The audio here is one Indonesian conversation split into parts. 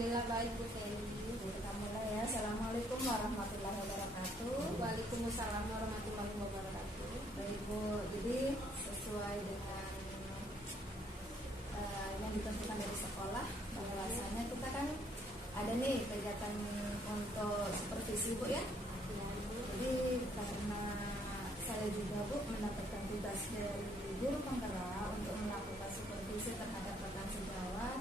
Alhamdulillah baik Bu Feli. Kita mulai ya. Assalamualaikum warahmatullahi wabarakatuh. Waalaikumsalam warahmatullahi wabarakatuh. Baik Bu, jadi sesuai dengan yang ditentukan dari sekolah, bahwasanya kita kan ada nih kegiatan untuk supervisi Bu ya. Jadi karena saya juga Bu mendapatkan tugas dari guru penggerak untuk melakukan supervisi terhadap rekan sejawat,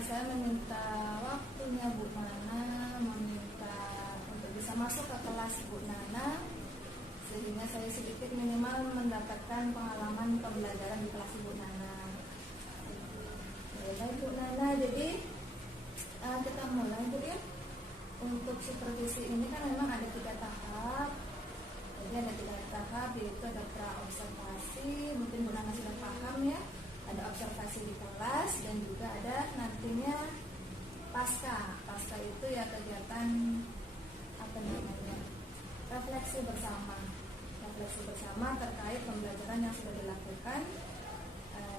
saya meminta waktunya Bu Nana, meminta untuk bisa masuk ke kelas Bu Nana, sehingga saya sedikit minimal mendapatkan pengalaman pembelajaran di kelas Bu Nana. Baik Bu Nana, jadi kita mulai Bu ya. Untuk supervisi ini kan memang ada 3 tahap. Jadi ada 3 tahap, yaitu ada pra-observasi, mungkin Bu Nana sudah paham ya. Ada observasi di kelas dan juga ada nantinya pasca. Pasca itu ya kegiatan apa namanya? Refleksi bersama. Refleksi bersama terkait pembelajaran yang sudah dilakukan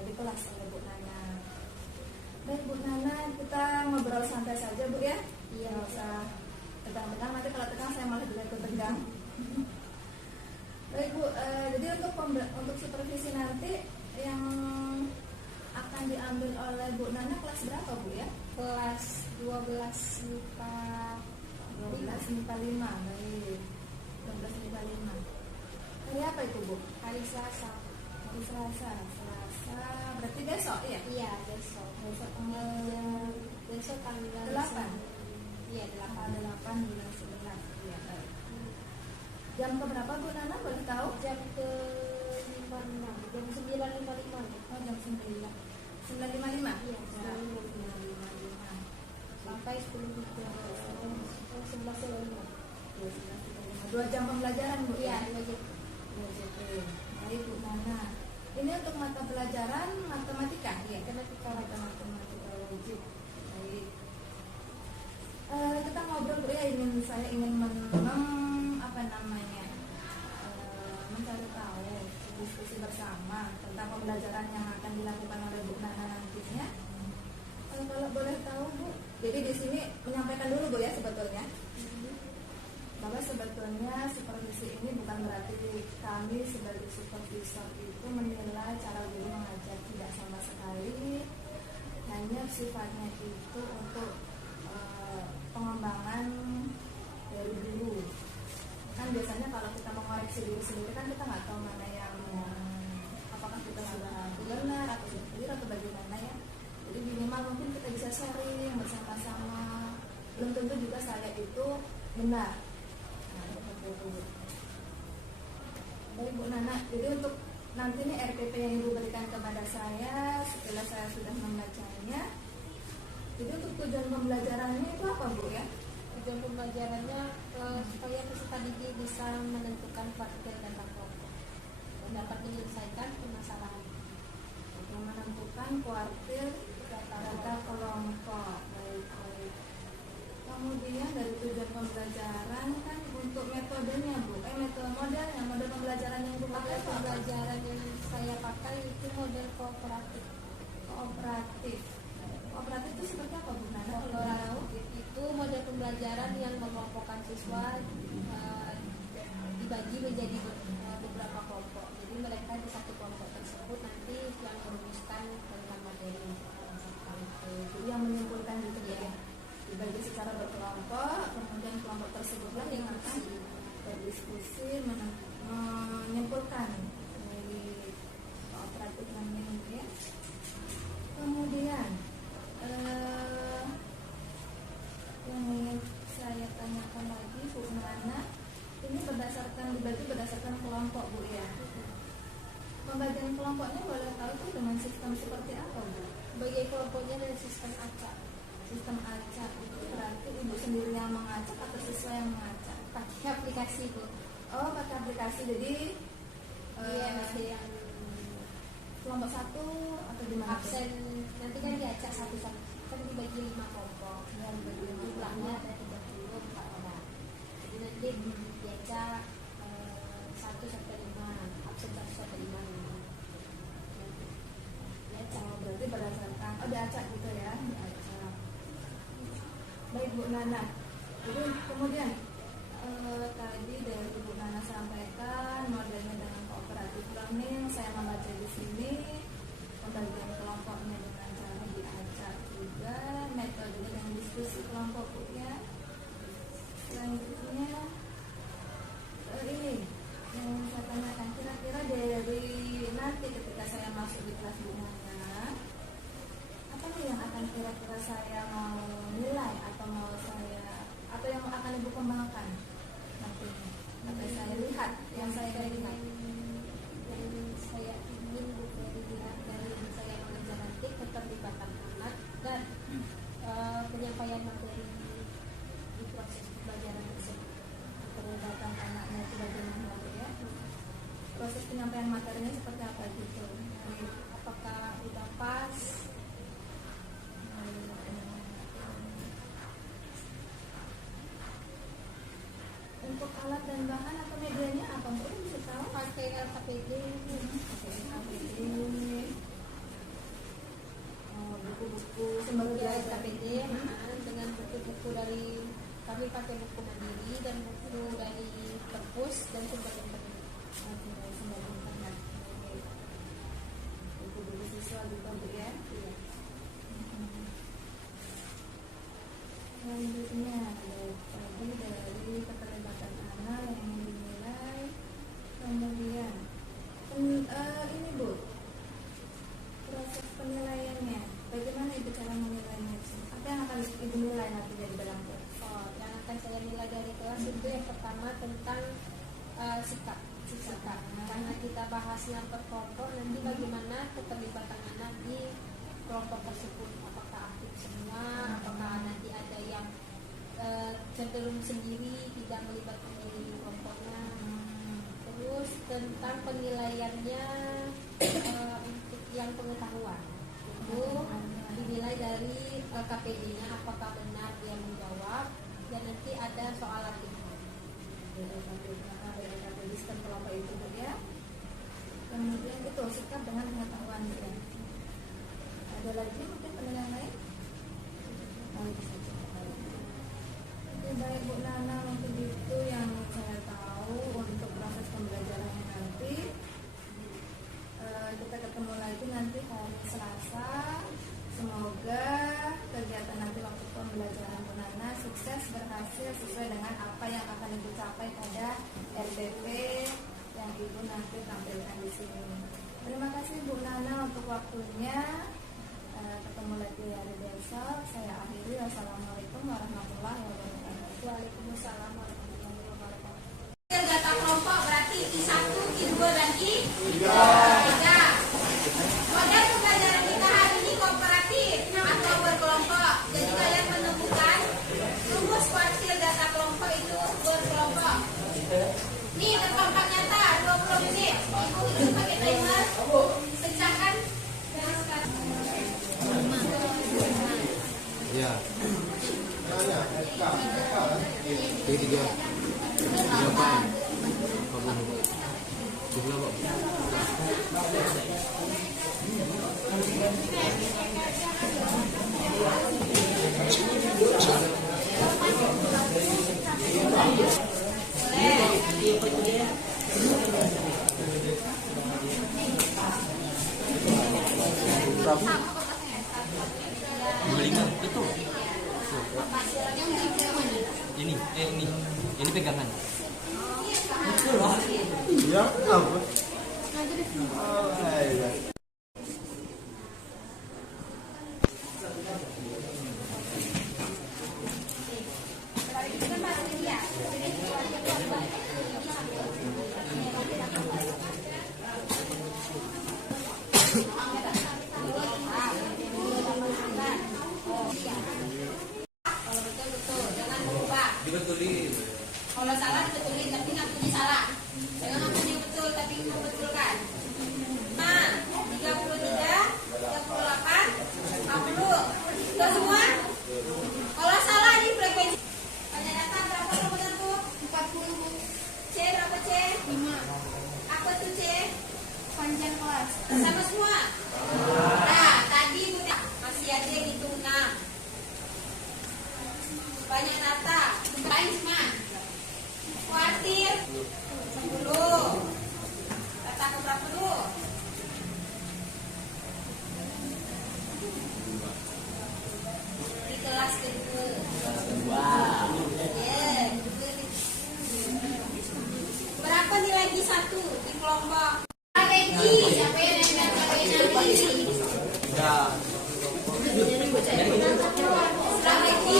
di kelas oleh Bu Nana. Baik Bu Nana, kita ngobrol santai saja Bu ya. Iya, nggak usah tegang-tegang, nanti kalau tegang saya malah juga ikut tegang. Baik Bu, jadi untuk supervisi nanti yang akan diambil oleh Bu Nana kelas berapa Bu ya? Kelas 12 MIPA 12 MIPA 5, baik. 12 MIPA 5. Hari apa itu Bu? hari Selasa. Hari Selasa, berarti besok ya? Iya, besok. Besok tanggal 8. Iya, 8 bulan 11. Iya, baik. Jam keberapa Bu Nana boleh tahu? jam ke 56, jam 9.55. Oh, jam 9. 9.55? Iya, 9.55. sampai 11.05. 2 jam pembelajaran Bu? Iya, 2 jam. Baik Bu Nana. Ini untuk mata pelajaran matematika? Iya, matematika wajib. Baik. Kita ngobrol Bu ya, saya ingin mencari tahu, diskusi bersama tentang pembelajaran yang akan dilakukan oleh Bu Nana nantinya. Kalau boleh tahu Bu, jadi di sini menyampaikan dulu Bu ya sebetulnya, bahwa sebetulnya supervisi ini bukan berarti kami sebagai supervisor itu menilai cara guru mengajar, tidak sama sekali. Hanya sifatnya itu untuk pengembangan dari guru. Kan biasanya kalau kita mengoreksi diri sendiri kan kita nggak tahu mana yang apakah kita sudah benar atau sudah keliru atau bagaimana ya. Jadi minimal mungkin kita bisa sharing bersama-sama. Belum tentu juga saya itu benar. Nah, seperti itu. Baik Bu Nana, jadi untuk nanti ini RPP yang Ibu berikan kepada saya setelah saya sudah membacanya. Jadi untuk tujuan pembelajarannya itu apa Bu ya? Tujuan pembelajarannya supaya peserta didik bisa menentukan kuartil data kelompok dan dapat menyelesaikan permasalahan. Menentukan kuartil data kelompok. Baik. Kemudian dari tujuan pembelajaran kan untuk metodenya Bu, model pembelajaran yang Bu pakai Model pembelajaran yang saya pakai itu model kooperatif. Kooperatif itu seperti apa Bu Nana? Kooperatif itu model pembelajaran yang mengelompokkan siswa dibagi menjadi beberapa kelompok. Jadi mereka di satu kelompok tersebut nanti yang merumuskan tentang materi. Jadi yang menyimpulkan gitu ya. Dibagi secara berkelompok, kemudian kelompok tersebutlah yang akan berdiskusi menyimpulkan dari kooperatif namanya ya. Kemudian yang ingin saya tanyakan lagi Bu Nana, ini dibagi berdasarkan kelompok Bu ya. Pembagian kelompoknya boleh tahu tuh dengan sistem seperti apa Bu? Bagi kelompoknya dari sistem acak. Sistem acak itu berarti Ibu sendiri yang mengacak atau siswa yang mengacak? Pakai aplikasi Bu. Oh, pakai aplikasi. Jadi Iya, ada yang kelompok 1 atau gimana? absen nanti kan diacak satu-satu, kan dibagi 5 kelompok. Yang Jumlahnya ada 34 orang. Jadi nanti diacak 1 sampai 5, absen 1 sampai 5. Diacak, berarti berdasarkan diacak gitu ya, diacak. Bu Nana. Jadi kemudian tadi dari Bu Nana sampaikan modelnya dengan kooperatif learning. Saya membaca di sini pembagian kelompoknya dengan cara diacak juga, metodenya dengan diskusi kelompok Bu ya. Selanjutnya ini yang saya tanyakan, kira-kira dari nanti ketika saya masuk di kelas Bu Nana, apa nih yang akan kira-kira saya mau nilai atau mau saya atau yang akan Ibu kembangkan nantinya? Apa yang saya lihat, yang saya lihat? Yang saya ingin dilihat dari saya mengajar nanti keterlibatan anak dan penyampaian materi di proses pembelajaran tersebut. Keterlibatan anaknya itu bagaimana Bu ya? Proses penyampaian materinya seperti apa gitu? Apakah udah pas? Untuk alat dan bahan atau medianya apa Bu? Bisa tahu? Pakai LKPD, Buku-buku sumber ya belajar LKPD dengan buku-buku dari kami pakai buku mandiri dan buku dari perpus dan sumber internet. sumber internet. Buku-buku siswa juga Bu ya. Iya. Selanjutnya tadi dari keterlibatan anak yang ingin dinilai. Kemudian ini Bu, proses penilaiannya bagaimana Ibu cara menilainya? Apa yang akan Ibu nilai nanti dari dalam kelas? Yang akan saya nilai dari kelas itu yang pertama tentang sikap. Karena kita bahasnya per kelompok, nanti bagaimana keterlibatan anak di kelompok tersebut, apakah aktif semua, apakah nanti ada yang cenderung sendiri tidak melibatkan diri di kelompoknya. Terus tentang penilaiannya untuk yang pengetahuan itu dinilai dari KPD-nya apakah benar dia menjawab, dan nanti ada soal latihan. Dari sistem kelompok itu Bu ya. Kemudian itu sikap dengan pengetahuan Bu ya. Ada lagi mungkin penilaian lain? Itu saja. Oke, baik Bu Nana, mungkin itu yang saya tahu untuk proses pembelajarannya nanti. Kita ketemu lagi nanti hari Selasa. Semoga kegiatan nanti waktu pembelajaran Bu Nana sukses, berhasil sesuai dengan apa yang akan Ibu capai pada RPP yang Ibu nanti tampilkan di sini. Terima kasih Bu Nana untuk waktunya. Ketemu lagi hari besok. Saya akhiri. Wassalamualaikum warahmatullahi wabarakatuh. Waalaikumsalam warahmatullahi wabarakatuh. Data kelompok berarti I1, I2, dan I3. Model pembelajaran kita hari ini kooperatif atau berkelompok. Jadi kalian menemukan rumus kuartil data kelompok itu berkelompok. Nih terkelompok nyata 20 menit. Ibu hitung pakai timer. Pecahkan. Ya. Tiga. Delapan. Betul. Ini pegangan. Ya, apa? Kalau betul, jangan berubah. Dibetulin. Kalau salah dibetulin, tapi nggak punya salah. Jangan ngapain yang betul, tapi banyak data. Bukain semua. Khawatir 10. Data keberapa dulu? Di kelas kedua. Ya, berapa nilai G1 di kelompok? Strategi, siapa yang nempel strategi?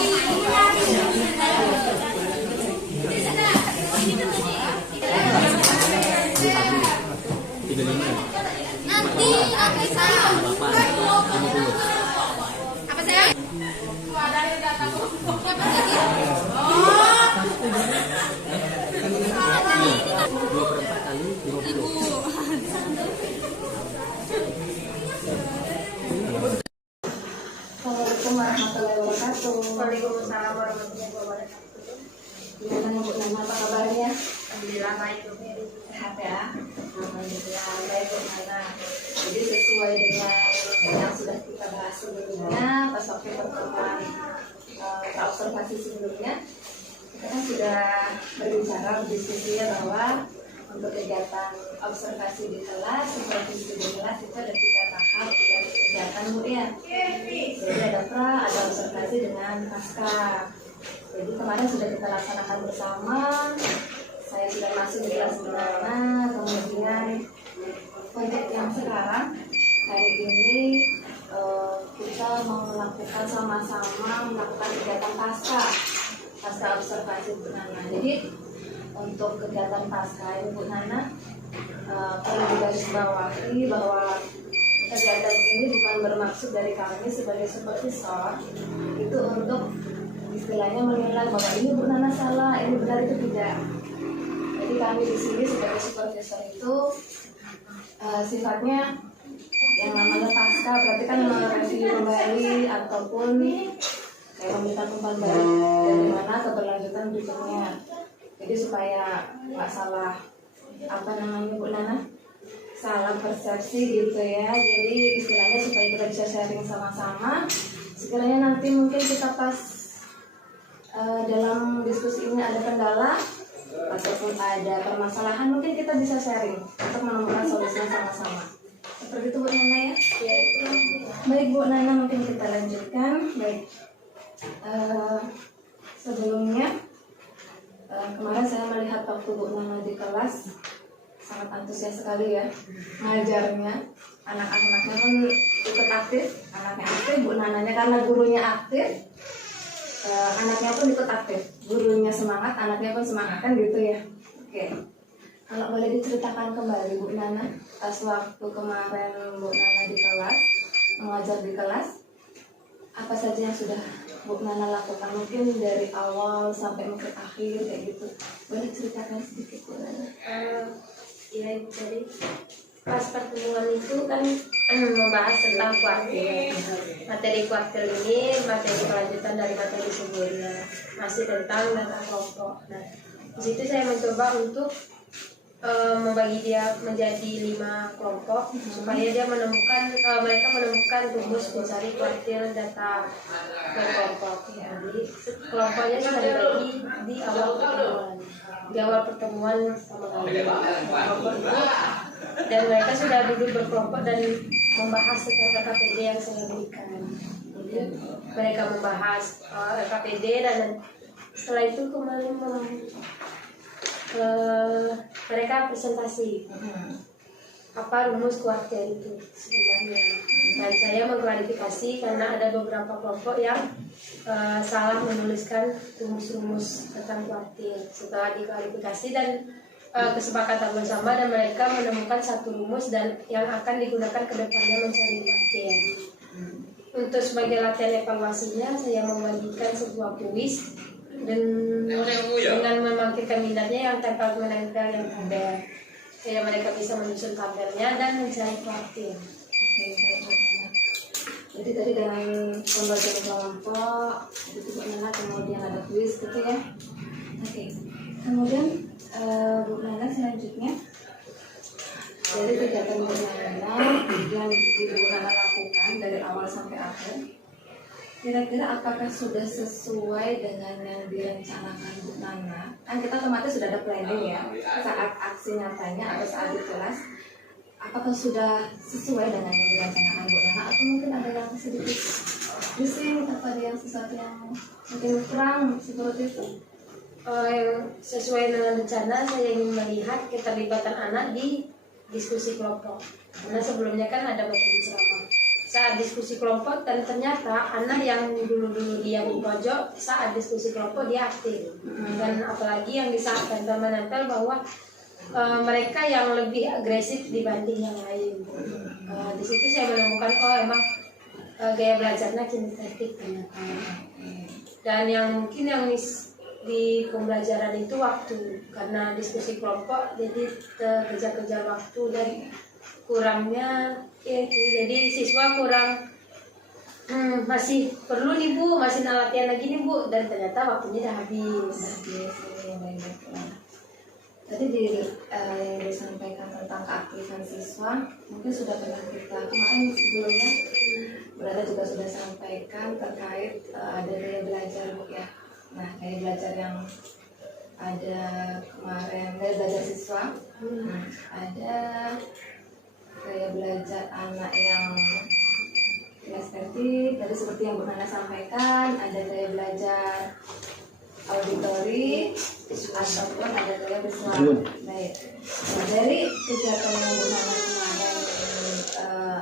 Nanti apa saya? Apa saya? Dari data kelompok. Assalamualaikum warahmatullahi wabarakatuh. Waalaikumsalam warahmatullahi wabarakatuh. Gimana Bu Nana, apa kabarnya? Alhamdulillah baik Bu Mary. Sehat ya? Alhamdulillah baik Bu Nana. Jadi sesuai dengan yang sudah kita bahas sebelumnya, pas waktu pertemuan observasi sebelumnya, kita kan sudah berbicara berdiskusi ya bahwa untuk kegiatan observasi di kelas, supervisi di kelas itu ada 3 tahap kegiatan Bu ya. Jadi ada pra, ada observasi dengan pasca. Jadi kemarin sudah kita laksanakan bersama. Saya sudah masuk di kelas bernama, kemudian proyek yang sekarang hari ini kita mau melakukan sama-sama melakukan kegiatan pasca observasi Bu Nana. Jadi untuk kegiatan pasca ini Bu Nana perlu digarisbawahi bahwa kegiatan ini bukan bermaksud dari kami sebagai supervisor itu untuk istilahnya menilai bahwa ini Bu Nana salah, ini benar, itu tidak. Jadi kami di sini sebagai supervisor itu sifatnya yang namanya pasca berarti kan mereview kembali ataupun kayak meminta umpan balik dari mana keberlanjutan berikutnya. Jadi supaya nggak salah apa namanya Bu Nana, salah persepsi gitu ya. Jadi istilahnya supaya kita bisa sharing sama-sama. Sekiranya nanti mungkin kita pas dalam diskusi ini ada kendala ataupun ada permasalahan, mungkin kita bisa sharing untuk menemukan solusinya sama-sama. Seperti itu Bu Nana ya. Baik Bu Nana, mungkin kita lanjutkan. Baik. Sebelumnya kemarin saya melihat waktu Bu Nana di kelas sangat antusias sekali ya ngajarnya. Anak-anaknya pun ikut aktif, anaknya aktif, Bu Nananya karena gurunya aktif, anaknya pun ikut aktif. Gurunya semangat, anaknya pun semangat, kan gitu ya. Oke. Kalau boleh diceritakan kembali Bu Nana, pas waktu kemarin Bu Nana di kelas, mengajar di kelas, apa saja yang sudah Bu Nana lakukan? Mungkin dari awal sampai mungkin akhir kayak gitu. Boleh ceritakan sedikit Bu Nana? Ya, jadi pas pertemuan itu kan membahas tentang kuartil. Materi kuartil ini materi kelanjutan dari materi sebelumnya, masih tentang data kelompok. Nah, di situ saya mencoba untuk membagi dia menjadi 5 kelompok supaya dia menemukan mereka menemukan rumus mencari kuartil data berkelompok. Jadi kelompoknya sudah dibagi di awal pertemuan. Di awal pertemuan kelompok itu, dan mereka sudah duduk berkelompok dan membahas tentang LKPD yang saya berikan. Jadi mereka membahas LKPD dan setelah itu kemarin mereka presentasi apa rumus kuartil itu sebenarnya, dan saya mengklarifikasi karena ada beberapa kelompok yang salah menuliskan rumus-rumus tentang kuartil. Setelah diklarifikasi dan kesepakatan bersama, dan mereka menemukan satu rumus dan yang akan digunakan ke depannya mencari kuartil. Untuk sebagai latihan evaluasinya, saya membagikan sebuah kuis dan dengan membangkitkan minatnya yang menempel yang tabel. Ya, mereka bisa menyusun tabelnya dan mencari kuartil. Oke, baik. Jadi tadi dengan pembagian kelompok itu Bu Nana, kemudian ada kuis gitu ya. Oke. Kemudian Bu Nana selanjutnya dari kegiatan Bu Nana yang Bu Nana lakukan dari awal sampai akhir, Kira-kira apakah sudah sesuai dengan yang direncanakan Bu Nana? Kan kita otomatis sudah ada planning ya saat aksi nyatanya atau saat di kelas. Apakah sudah sesuai dengan yang direncanakan Bu Nana atau mungkin ada yang sedikit bising atau ada yang sesuatu yang mungkin kurang seperti itu? Sesuai dengan rencana saya ingin melihat keterlibatan anak di diskusi kelompok. Karena sebelumnya kan ada materi ceramah. Saat diskusi kelompok dan ternyata anak yang dulu-dulu dia di pojok saat diskusi kelompok dia aktif. Dan apalagi yang di saat tempel menempel bahwa mereka yang lebih agresif dibanding yang lain. Di situ saya menemukan emang gaya belajarnya kinestetik ternyata. Dan yang mungkin yang di pembelajaran itu waktu, karena diskusi kelompok jadi kejar-kejar waktu dan kurangnya jadi siswa kurang masih perlu nih Bu, masih latihan lagi nih Bu, dan ternyata waktunya udah habis. Tadi yang disampaikan tentang keaktifan siswa mungkin sudah pernah kita kemarin sebelumnya berada juga sudah sampaikan terkait ada gaya belajar Bu ya. Nah, gaya belajar yang ada kemarin gaya belajar siswa, ada gaya belajar anak yang kinestetik, tadi seperti yang Bu Nana sampaikan, ada gaya belajar auditori ataupun ada gaya visual. Baik. Nah, dari kegiatan yang Bu Nana kemarin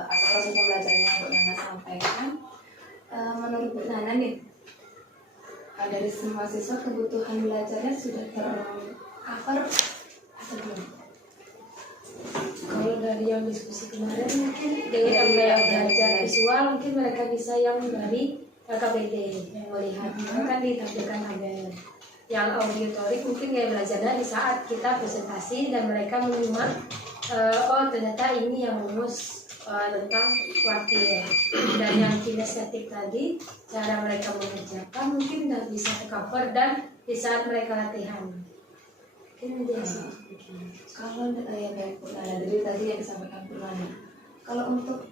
atau proses pembelajaran yang Bu Nana sampaikan, menurut Bu Nana nih, dari semua siswa kebutuhan belajarnya sudah tercover atau belum? Kalau dari yang diskusi kemarin mungkin dengan gaya belajar visual mungkin mereka bisa yang dari LKPD yang melihat kan ditampilkan ada yang auditorik mungkin gaya belajarnya di saat kita presentasi dan mereka menyimak ternyata ini yang rumus tentang kuartil. Dan yang kinestetik tadi cara mereka mengerjakan mungkin tidak bisa cover dan di saat mereka latihan mungkin dia Kalau ya baik Bu Nana, dari tadi yang disampaikan Bu Nana, kalau untuk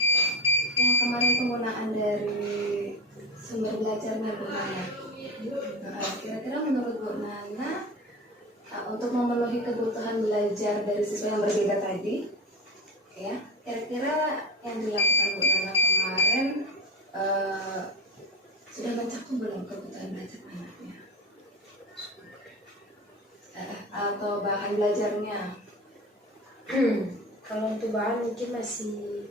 yang kemarin penggunaan dari sumber belajarnya Bu Nana, kira-kira menurut Bu Nana untuk memenuhi kebutuhan belajar dari siswa yang berbeda tadi, ya kira-kira yang dilakukan Bu Nana kemarin sudah mencakup belum kebutuhan belajar anaknya? Atau bahan belajarnya? Kalau untuk bahan mungkin masih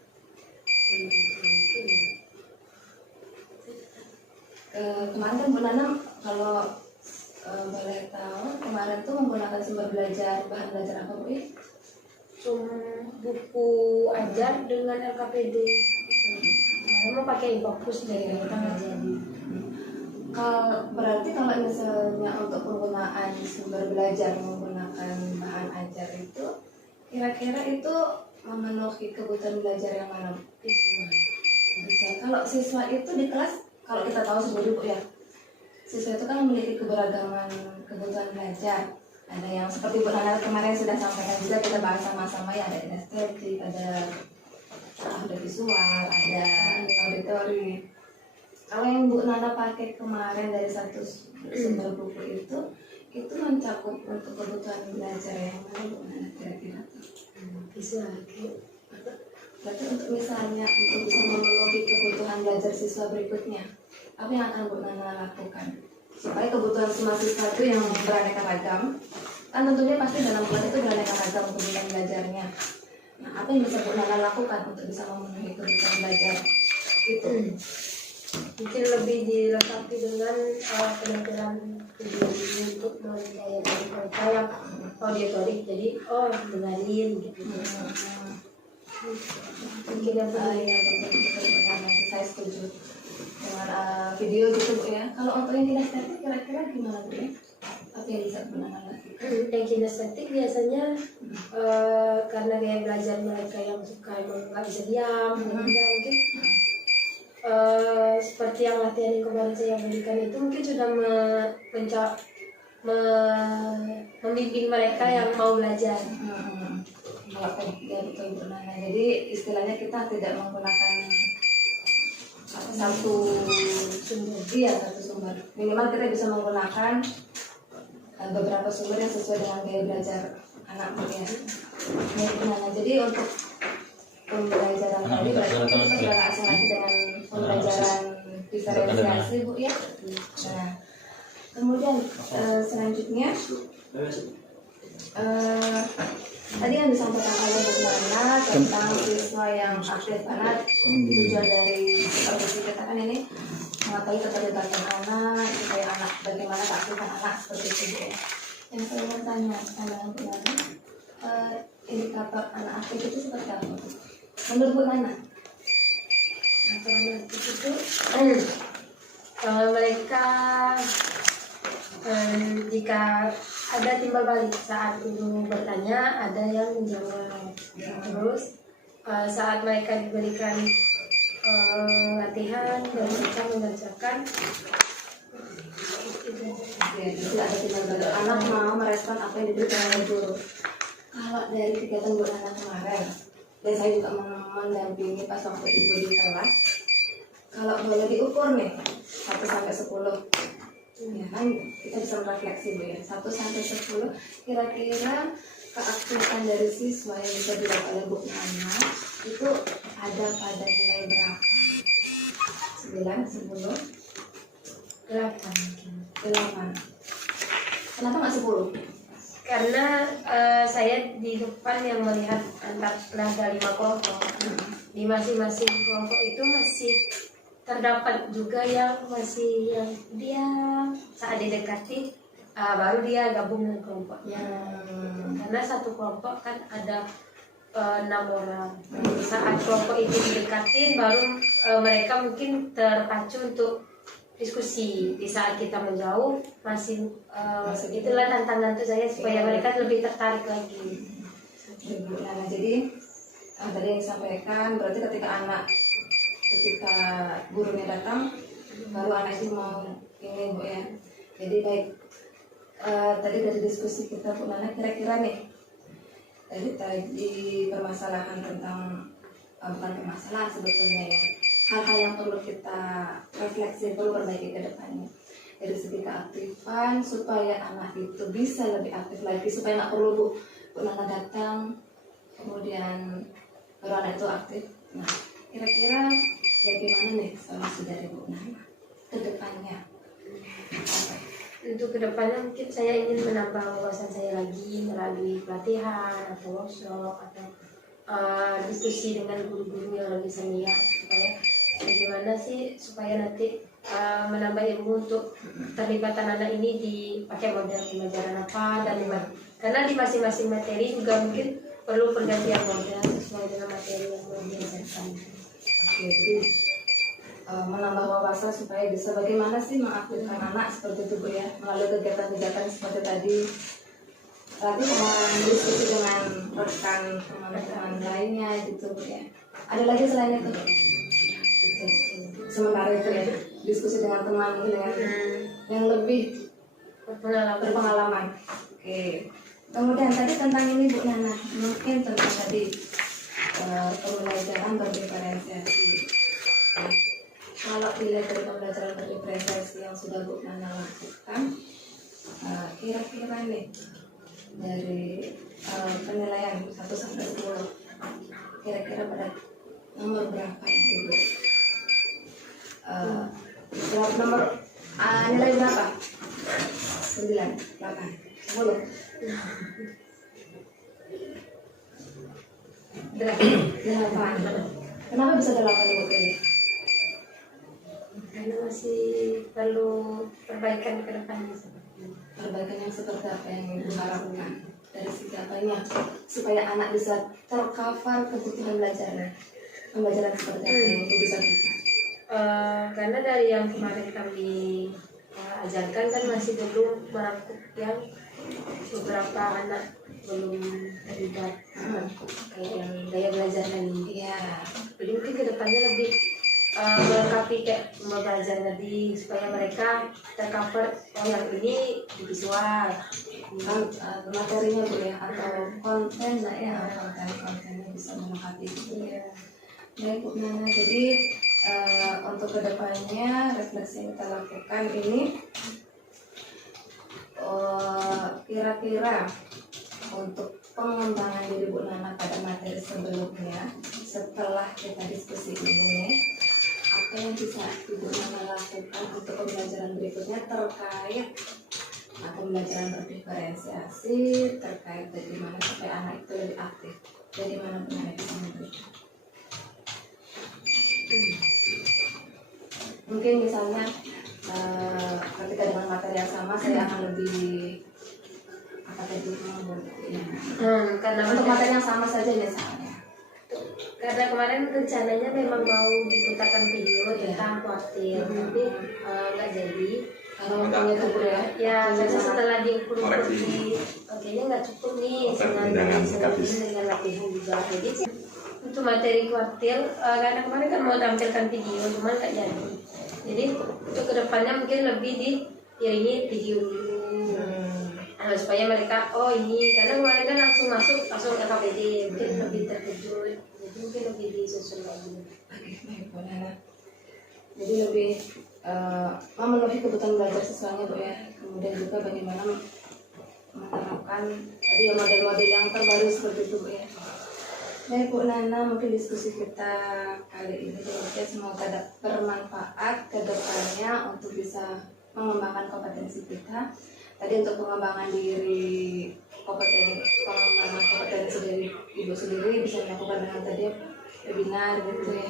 kemarin kan Bu Nana kalau boleh tahu kemarin tuh menggunakan sumber belajar bahan belajar apa Bu? cuma buku ajar dengan LKPD. Mau pakai fokus dari kita nggak jadi. Berarti kalau misalnya untuk penggunaan sumber belajar menggunakan bahan ajar itu kira-kira itu memenuhi kebutuhan belajar yang mana? Kalau siswa itu di kelas, kalau kita tahu sebelum Bu ya, siswa itu kan memiliki keberagaman kebutuhan belajar. Ada yang seperti Bu Nana kemarin sudah sampaikan juga, kita bahas sama-sama ya, ada kinestetik, ada visual, ada auditori. Kalau yang Bu Nana pakai kemarin dari satu sumber buku itu mencakup untuk kebutuhan belajar yang mana Bu Nana kira-kira? Visual. Berarti untuk misalnya untuk bisa memenuhi kebutuhan belajar siswa berikutnya, apa yang akan Bu Nana lakukan? Supaya kebutuhan semua siswa itu yang beraneka ragam, kan tentunya pasti dalam kelas itu beraneka ragam kebutuhan belajarnya. Nah, apa yang bisa Bu Nana lakukan untuk bisa memenuhi kebutuhan belajar itu? Mungkin lebih dilengkapi dengan penampilan video untuk mendayakan mereka yang auditorik, jadi dengerin gitu. Mungkin yang saya setuju dengan video gitu Bu ya. Kalau untuk yang kinestetik kira-kira gimana Bu ya? Apa yang bisa Bu Nana lakukan? yang kinestetik biasanya karena gaya belajar mereka yang suka emang nggak bisa diam, mungkin seperti yang latihan yang kemarin saya berikan itu mungkin sudah membimbing mereka yang mau belajar. Ya betul Bu Nana. Jadi istilahnya kita tidak menggunakan satu sumber, iya satu sumber. Minimal kita bisa menggunakan beberapa sumber yang sesuai dengan gaya belajar anak ya. Nah, jadi untuk pembelajaran tadi berarti kita sudah asing lagi dengan pembelajaran diferensiasi Bu ya. Nah, kemudian selanjutnya tadi yang disampaikan oleh Bu Nana tentang siswa yang aktif, karena tujuan dari supervisi kita kan ini mengetahui keterlibatan anak supaya anak bagaimana keaktifan anak seperti itu Bu. Yang saya mau tanya pandangan Bu Nana, indikator anak aktif itu seperti apa Bu? Menurut Bu Nana? Kalau mereka jika ada timbal balik saat guru bertanya, ada yang menjawab. Terus saat mereka diberikan latihan dan mereka mengerjakan, Itu ada timbal balik. Anak mau merespon apa yang diberikan oleh guru. Kalau dari kegiatan Bu Nana kemarin, dan saya juga mendampingi pas waktu ibu di kelas, kalau boleh diukur nih 1 sampai 10, ya kan kita bisa merefleksi Bu ya, 1 sampai 10 kira-kira keaktifan dari siswa yang bisa dilihat oleh Bu Nana itu ada pada nilai berapa? 9, 10, 8. Kenapa nggak 10? karena saya di depan yang melihat ada 5 kelompok. Di masing-masing kelompok itu masih terdapat juga yang masih yang dia saat didekati baru dia gabung dengan kelompoknya. Karena satu kelompok kan ada 6 orang. Saat kelompok itu didekatin baru mereka mungkin terpacu untuk diskusi. Di saat kita menjauh masih itulah tantangan untuk saya supaya mereka lebih tertarik lagi. Nah, jadi tadi yang disampaikan berarti ketika gurunya datang baru anak itu mau ini Bu ya. Jadi baik, tadi dari diskusi kita Bu Nana, kira-kira nih tadi permasalahan tentang bukan permasalahan sebetulnya ya, hal-hal yang perlu kita refleksi, perlu perbaiki ke depannya dari segi keaktifan supaya anak itu bisa lebih aktif lagi, supaya nggak perlu Bu Nana datang kemudian baru anak itu aktif. Nah, kira-kira bagaimana nih solusi dari Bu Nana ke depannya? Untuk kedepannya mungkin saya ingin menambah wawasan saya lagi melalui pelatihan atau workshop atau diskusi dengan guru-guru yang lebih senior supaya bagaimana sih supaya nanti menambah ilmu untuk terlibatan anak ini dipakai model pembelajaran apa dan karena di masing-masing materi juga mungkin perlu pergantian model sesuai dengan materi yang mau diajarkan. Jadi menambah wawasan supaya bisa bagaimana sih mengaktifkan anak seperti itu Bu ya, melalui kegiatan-kegiatan seperti tadi diskusi dengan rekan teman-teman lainnya gitu Bu ya. Ada lagi selain itu? Sementara itu ya, diskusi dengan teman dengan yang lebih berpengalaman. Oke. Kemudian tadi tentang ini Bu Nana, mungkin tentang tadi pembelajaran berdiferensiasi. Kalau dilihat dari pembelajaran berdiferensiasi yang sudah Bu Nana lakukan, kira-kira nih dari penilaian 1 sampai 10, kira-kira pada nomor berapa Ibu? Nomor nilai berapa? 9, 8, 10. 8. Kenapa bisa 8 Ibu pilih? Karena masih perlu perbaikan ke depannya. Perbaikan yang seperti apa yang Ibu harapkan dari segi apanya supaya anak bisa tercover kebutuhan pembelajaran seperti apa yang Ibu bisa berikan? Karena dari yang kemarin kami ajarkan kan masih belum merangkul yang beberapa anak belum terlibat kayak yang gaya belajar tadi. Iya. Jadi mungkin kedepannya lebih melengkapi kayak belajar tadi supaya mereka tercover yang ini di visual. Materinya Bu ya, atau konten lah ya, kontennya bisa melengkapi. Iya. Baik Bu Nana, jadi untuk kedepannya refleksi yang kita lakukan ini kira-kira untuk pengembangan diri Bu Nana pada materi sebelumnya, setelah kita diskusi ini, apa yang bisa Ibu Nana lakukan untuk pembelajaran berikutnya terkait pembelajaran berdiferensiasi, terkait bagaimana supaya anak itu lebih aktif, bagaimana Bu Nana bisa memberikan? Mungkin misalnya ketika dengan materi yang sama saya akan lebih apa tadi ya. Karena Untuk materi yang sama saja misalnya. karena kemarin rencananya memang mau diputarkan video tentang kuartil, tapi nggak jadi. Kalau waktunya cukup ya. Ya, karena setelah diukur-ukur kayaknya nggak cukup nih dengan latihan juga. Jadi sih, untuk materi kuartil, karena kemarin kan mau tampilkan video, cuman nggak jadi. Jadi untuk kedepannya mungkin lebih diiringi video dulu. Supaya mereka, oh ini, karena kemarin kan langsung masuk, langsung LKPD, mungkin lebih terkejut. Jadi mungkin lebih disusun lagi. Oke, baik Bu Nana. Jadi lebih memenuhi kebutuhan belajar siswanya Bu ya. Kemudian juga bagaimana menerapkan tadi ya model-model yang terbaru seperti itu Bu ya. Baik Bu Nana, mungkin diskusi kita kali ini demikian, semoga bermanfaat ke depannya untuk bisa mengembangkan kompetensi kita. Tadi untuk pengembangan diri, pengembangan kompetensi dari Ibu sendiri bisa dilakukan dengan tadi webinar gitu ya,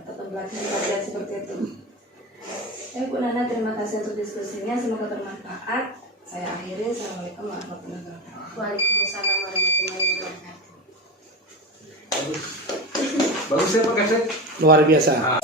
atau pembelajaran seperti itu. Bu Nana, terima kasih untuk diskusinya, semoga bermanfaat. Saya akhiri, Assalamualaikum warahmatullahi wabarakatuh. Waalaikumsalam warahmatullahi wabarakatuh. Bagus ya Pak Kasep? Luar biasa.